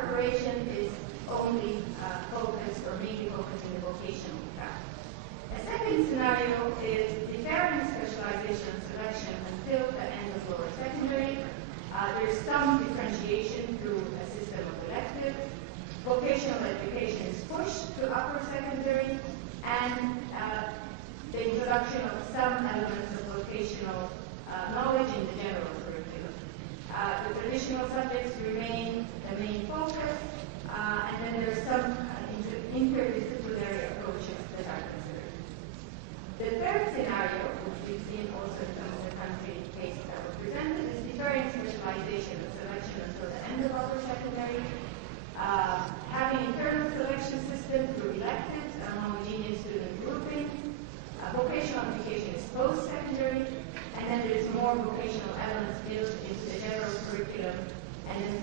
preparation is only focused or mainly focused in the vocational track. A second scenario is deferring specialization and selection until the end of lower secondary. There's some differentiation through a system of electives. Vocational education is pushed to upper secondary, and the introduction of some elements of vocational knowledge in the general curriculum. The traditional subjects remain the main focus, and then there are some interdisciplinary approaches that are considered. The third scenario, which we've seen also in some of the country cases that were presented, is deferring specialization and selection until the end of upper secondary, having internal selection system through electives and homogeneous student grouping. Vocational education is post-secondary, and then there's more vocational elements built into the general curriculum, and then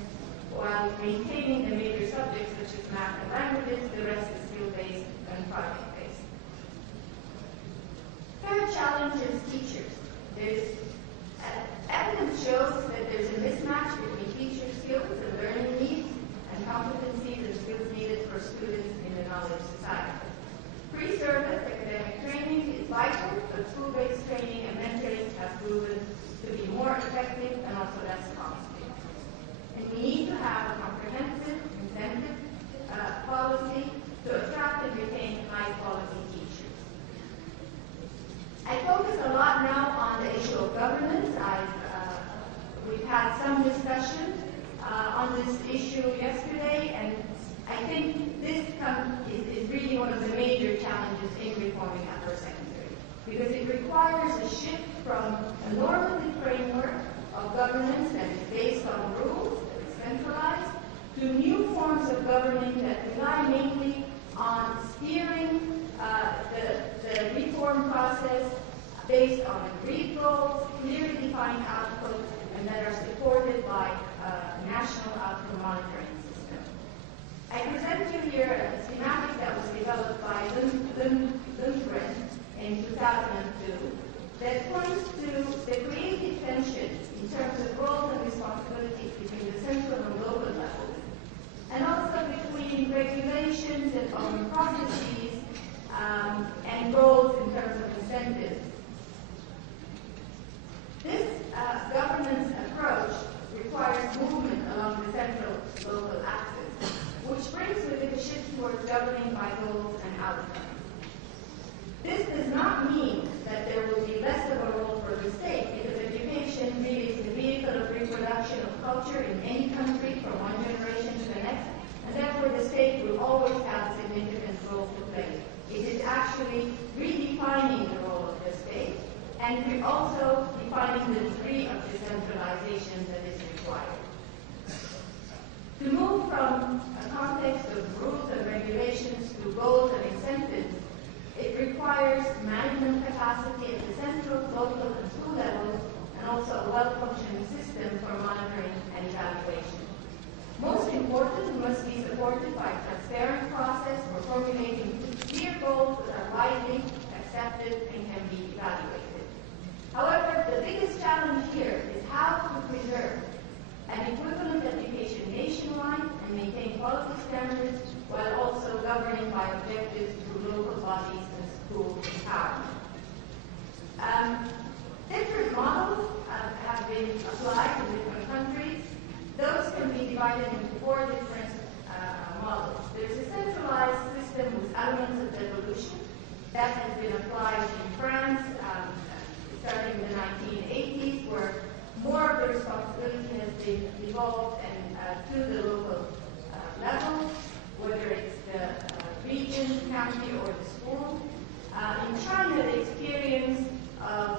while maintaining the major subjects such as math and languages, the rest is skill-based and project-based. Third challenge is teachers. Evidence shows that there's a mismatch between teacher skills and learning needs and competencies and skills needed for students in the knowledge society. Pre-service academic training is vital, but school-based training and mentoring have proven to be more effective and also less costly. And we need to have a comprehensive incentive policy to attract and retain high-quality teachers. I focus a lot now on the issue of governance. We've had some discussion on this issue yesterday, and I think this is really one of the major challenges in reforming upper secondary, because it requires a shift from a normative framework of governance that is based on rules, that is centralized, to new forms of governing that rely mainly on steering the reform process based on agreed goals, clearly defined outputs, and that are supported by a national outcome monitoring system. I present you here a schematic that was developed by Lundgren in 2002 that points to the creative tension in terms of roles and responsibilities between the central and local levels, and also between regulations and processes and goals in terms of incentives. This governance approach requires movement along the central-local axis, which brings with it a shift towards governing by goals and outcomes. This does not mean that there will be less of a role for the state, because education really is the vehicle of reproduction of culture in any country from one generation to the next, and therefore the state will always have a significant role to play. It is actually redefining the role of the state, and we're also defining the degree of decentralization that is required. To move from a context of rules and regulations to goals and incentives, it requires management capacity at the central, local, and school levels, and also a well-functioning system for monitoring and evaluation. Most important, we must be supported by a transparent process for formulating clear goals that are widely accepted and can be evaluated. However, the biggest challenge here is how to preserve an equivalent education nationwide and maintain quality standards while also governing by objectives through local bodies and school empowerment. Different models have been applied in different countries. Those can be divided into four different models. There's a centralized system with elements of devolution that has been applied in France starting in the 1980s, where more of the responsibility has been devolved to the local level, whether it's the region, county, or the school. In China, the experience of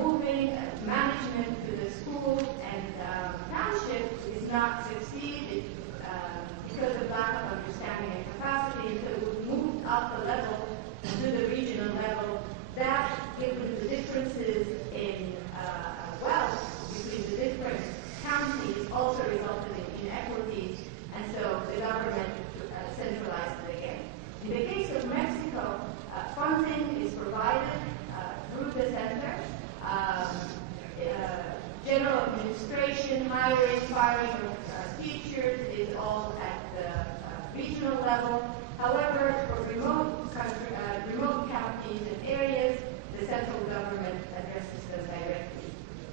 moving management to the school and township is not succeeded because of lack of understanding and capacity. So we've moved up the level to the regional level. That, given the differences in wealth between the different counties, also resulted in inequities, and so the government centralized it again. In the case of Mexico, funding is provided through the center. General administration, hiring, firing of teachers is all at regional level. However, for remote counties and areas, the central government addresses them directly.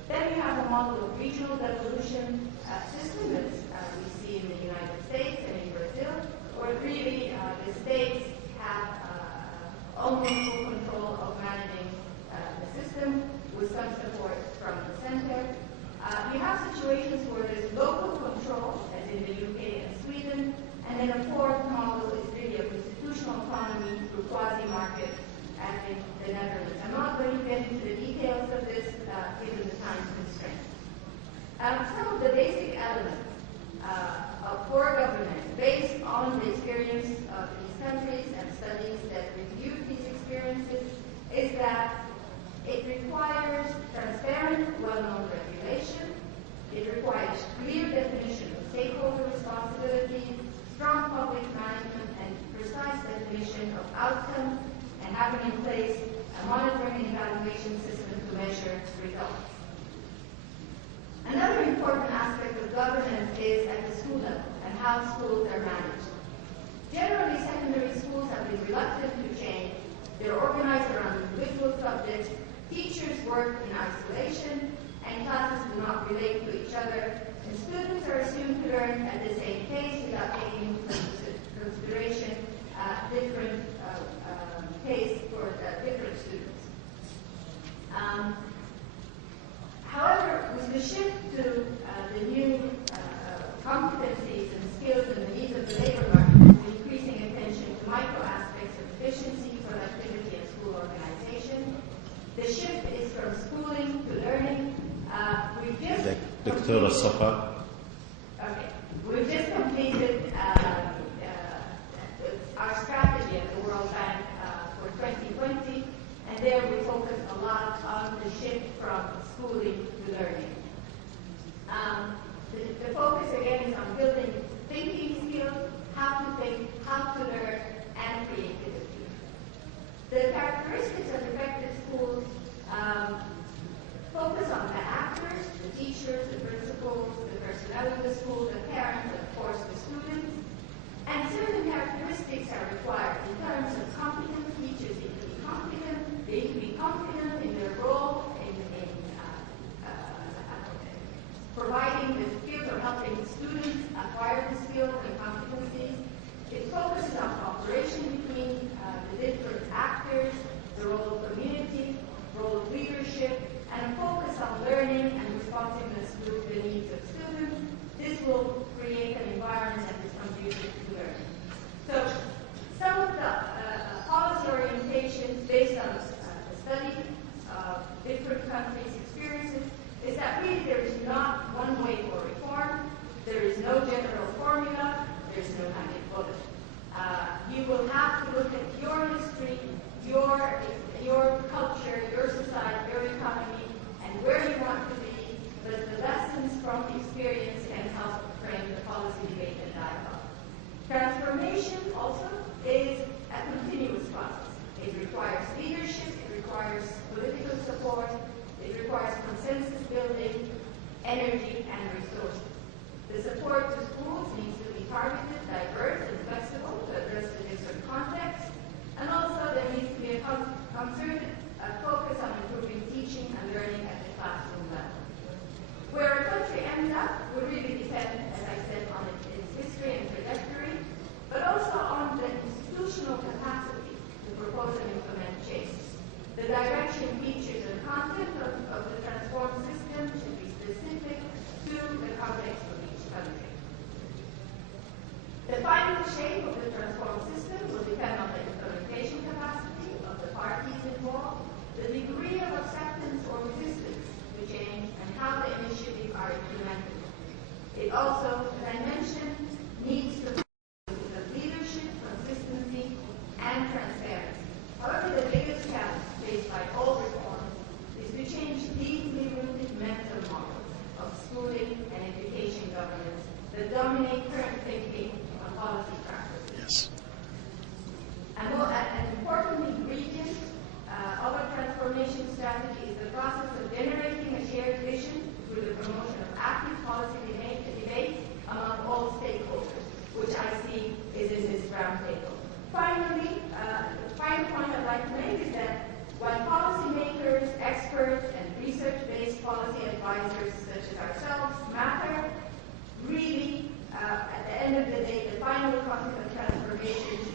Then we have a model of regional devolution system that we see in the United States and in Brazil, where really the states have almost full control of managing the system with some support from the center. You have situations where there's local control, as in the UK and Sweden, and then a fourth model is really of institutional autonomy through quasi-market, as in the Netherlands. I'm not going to get into the details of this, given the time constraints. Some of the basic elements of poor governance, based on the experience of these countries and studies that reviewed these experiences, is that it requires transparent, well-known regulation. It requires clear definition of stakeholder responsibilities, strong public management, and precise definition of outcomes, and having in place a monitoring and evaluation system to measure results. Another important aspect of governance is at the school level and how schools are managed. Generally, secondary schools have been reluctant to change. They're organized around individual subjects. Teachers work in isolation, and classes do not relate to each other, and students are assumed to learn at the same pace without taking into consideration different pace for different students. However, with the shift to the new competencies and skills and the needs of the labor market, with increasing attention to micro aspects of efficiency, productivity, and school organization, the shift is from schooling to learning. دكتورة صفاء. Okay. We've just completed our strategy at the World Bank for 2020, and there we focused a lot on the shift from schooling to learning. The focus again is on building thinking skills, how to think, how to learn, and creativity. The characteristics of effective schools focus on the actors, the teachers, the principals, the personnel of the school, the parents, and of course the students. And certain characteristics are required in terms of competence. Teachers need to be competent. They need to be confident in their role in providing the skills or helping students acquire the skills and competencies. It focuses on cooperation between the different actors, the role of community, role of leadership, and a focus on learning and responsiveness to the needs of students. This will create an environment that is conducive to learning. So some of the policy orientations based on the study of different countries' experiences is that really there is not one way for reform. There is no general formula. There is no magic bullet. You will have to look at your history, your culture, your society, your economy, and where you want to be, but the lessons from the experience can help frame the policy debate and dialogue. Transformation also is a continuous process. It requires leadership, it requires political support, it requires consensus building, energy, and resources. The support to schools needs to be targeted, diverse, and flexible to address the different contexts. And also there needs to be a concerted focus on improving teaching and learning at the classroom level. Where a country ends up will really depend, as I said, on its history and trajectory, but also on the institutional capacity to propose and implement change. The direction, features, and content of the transformed system should be specific to the context of each country. roundtable. Finally, the final point I'd like to make is that while policymakers, experts, and research-based policy advisors such as ourselves matter, really, at the end of the day, the final concept of transformation